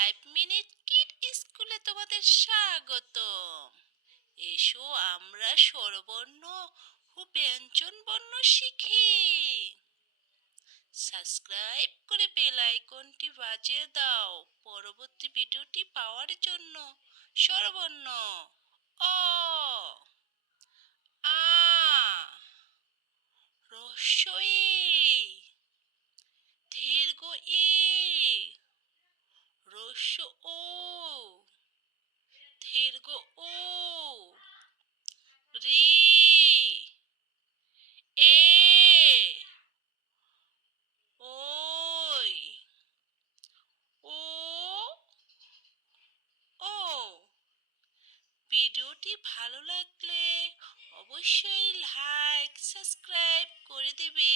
5 minute kid স্কুলে তোমাদের স্বাগতম। এসো আমরা স্বরবর্ণ ও ব্যঞ্জন বর্ণ শিখি। সাবস্ক্রাইব করে বেল আইকনটি বাজিয়ে দাও পরবর্তী ভিডিওটি পাওয়ার জন্য। স্বরবর্ণ অ, আ, হ্রস্ব ই, দীর্ঘ ই, হ্রস্ব ও, দীর্ঘ ও, রি, এ, ওই, ও, ও। ভিডিওটি ভালো লাগলে অবশ্যই লাইক সাবস্ক্রাইব করে দিবে।